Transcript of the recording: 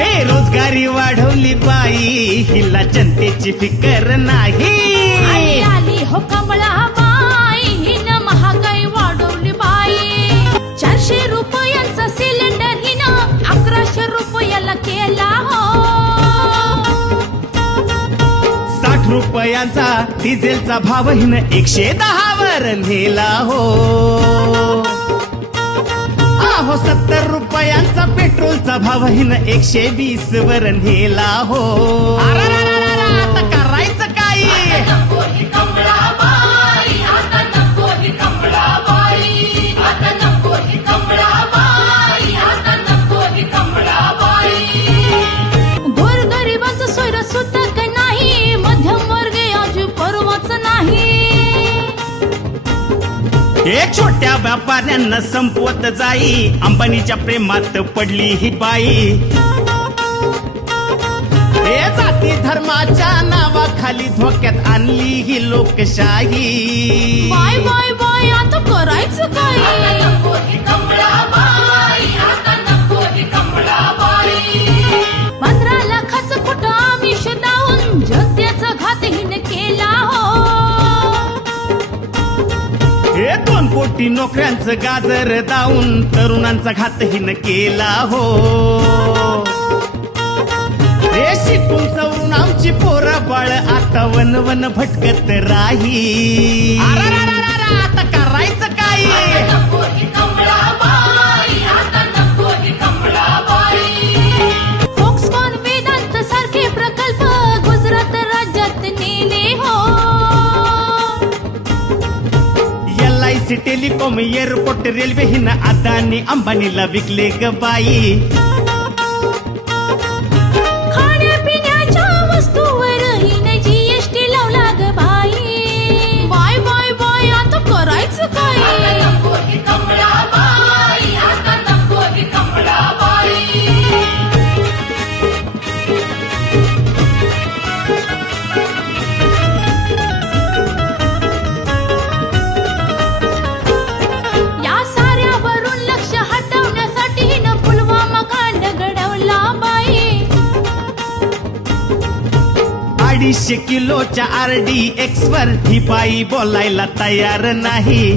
बेरोजगारी वाढवली बाई हिला जनतेची फिकर नाही. रुपयांचा डिझेलचा भाव हिनं एकशे दहावर नेला हो. अहो सत्तर रुपयांचा पेट्रोलचा भाव हिनं एकशे वीस वर नेला हो. करायचं काय? हे छोट्या व्यापाऱ्यांना संपवत जाई. अंबानीच्या प्रेमात पडली ही बाई. हे जाती धर्माच्या नावाखाली धोक्यात आणली ही लोकशाही. बाय बाय बाय आता करायचं काय? हे दोन कोटी नोकऱ्यांचं गाजर दावून तरुणांचा घातहीन केला हो. हे शिकून सवरून आमची पोरा बाळ आता वन वन भटकत राही. आता करायचं का? टेलिकॉम एअरपोर्ट रेल्वे हिनं अदानी अंबानीला विकले ग बाई अडीचशे किलोच्या आर डी एक्स वर ही बाई बोलायला तयार नाही.